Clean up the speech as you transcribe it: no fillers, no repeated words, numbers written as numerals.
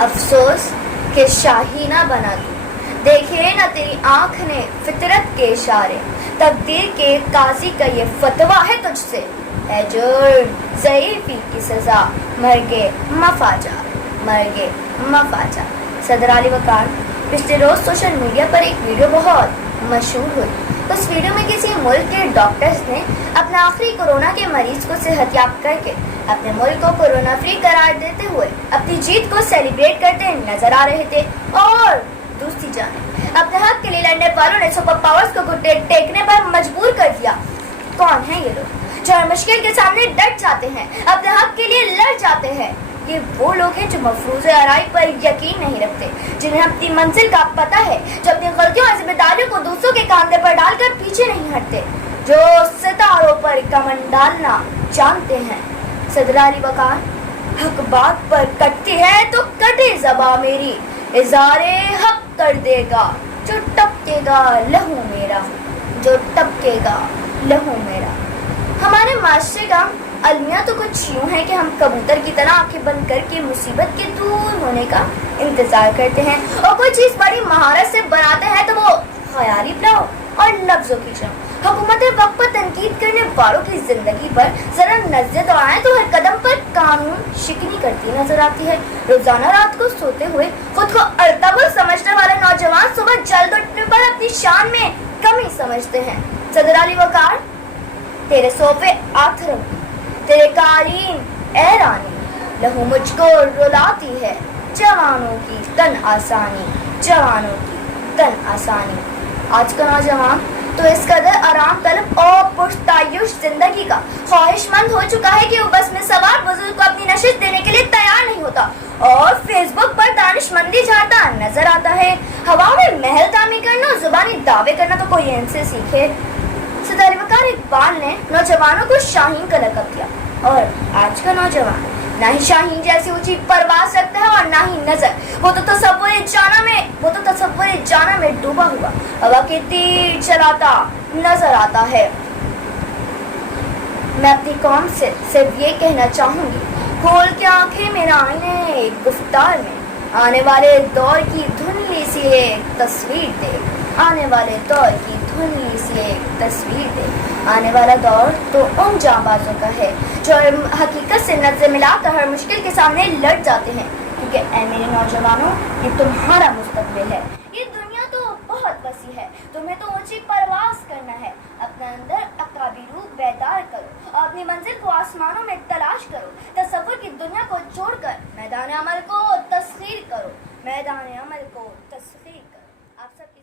افسوس کہ شاہی نہ بنا دوں، دیکھے نہ تیری آنکھ نے فطرت کے اشارے، تقدیر کے قاضی کا یہ فتویٰ ہے تجھ سے، اے جرم ضعیفی کی سزا، مرگے مفاجا، مرگے مفاجا۔ صدر علی وقار۔ پچھلے روز سوشل میڈیا پر ایک ویڈیو بہت مشہور ہوئی۔ اس ویڈیو میں کسی ملک کے ڈاکٹرز نے اپنے آخری کورونا کے مریض کو صحت یاب کر کے اپنے ملک کو کورونا فری قرار دیتے ہوئے اپنی جیت کو سیلیبریٹ کرتے نظر آ رہے تھے، اور دوسری جانب اپنے حق کے لیے لڑنے والوں نے سپر پاورز کو گھٹنے ٹیکنے پر مجبور کر دیا۔ کون ہیں یہ لوگ جو ہر مشکل کے سامنے ڈٹ جاتے ہیں، اپنے حق کے لیے لڑ جاتے ہیں؟ یہ وہ لوگ ہیں جو مفروض آرائی پر یقین نہیں رکھتے، جنہیں اپنی منزل کا پتہ ہے، جو اپنی غلطیوں اور ذمہ داریوں کو دوسروں کے کاندھے پر ڈال کر پیچھے نہیں ہٹتے، جو ستاروں پر کمن ڈالنا جانتے ہیں۔ صدر علی وقار۔ حق بات پر کٹتی ہے تو کٹے زباں میری، اظہار حق کر دے گا جو ٹپکے گا لہو میرا، جو ٹپکے گا لہو میرا۔ ہمارے معاشرے کا المیہ تو کچھ یوں ہے کہ ہم کبوتر کی طرح آنکھیں بند کر کے مصیبت کے دور ہونے کا انتظار کرتے ہیں، اور کوئی چیز بڑی مہارت سے بناتے ہیں تو وہ خیالی پلاؤ اور لفظوں کی جنگ۔ حکومت وقت پر تنقید کرنے والوں کی زندگی پر ذرا نظر دوڑائیں تو ہر قدم پر قانون شکنی کرتی نظر آتی ہے۔ روزانہ رات کو سوتے ہوئے خود کو ارطغرل سمجھنے والے نوجوان صبح جلد اٹھنے پر اپنی شان میں کمی سمجھتے ہیں۔ صدر علی وقار۔ تیرے صوفے آتھرم، تیرے قالین اے رانی، لہو مجھ کو رلاتی ہے، جوانوں کی تن آسانی، جوانوں کی تن آسانی۔ آج کا نوجوان تو اس قدر آرام طلب اور پرتعیش زندگی کا خواہش مند ہو چکا ہے کہ وہ بس میں سوار بزرگ کو اپنی نشست دینے کے لیے تیار نہیں ہوتا، اور فیس بک پر دانش مندی جھاڑتا نظر آتا ہے۔ ہوا میں محل تعمیر کرنا اور زبانی دعوے کرنا تو کوئی ان سے سیکھے۔ صدر علی وقار اقبال نے نوجوانوں کو شاہین کا لقب دیا، اور آج کا نوجوان نہ ہی شاہین جیسی اونچی پرواز رکھتا ہے اور نہ ہی نظر، وہ تو تصور جانا میں ڈوبا ہوا ہوا کے تیر چلاتا نظر آتا ہے۔ میں اپنی قوم سے صرف یہ کہنا چاہوں گی، کھول کے آنکھیں میرا آئینے ایک گفتار میں، آنے والے دور کی دھندلی سی ایک تصویر دے، آنے والے دور کی دھندلی سی ایک تصویر دے۔ آنے والا دور تو ان جانبازوں کا ہے جو حقیقت سے نظر ملا کر ہر مشکل کے سامنے لڑ جاتے ہیں، کیونکہ اے میرے نوجوانوں، یہ تمہارا مستقبل ہے۔ یہ دنیا تو بہت وسیع ہے، تمہیں تو اونچی پرواز کرنا ہے۔ اپنے اندر عقابی روح بیدار کرو اور اپنی منزل کو آسمانوں میں تلاش کرو۔ تصور کی دنیا کو چھوڑ کر میدان عمل کو تسخیر کرو، میدان عمل کو تسخیر کرو۔ آپ سب کی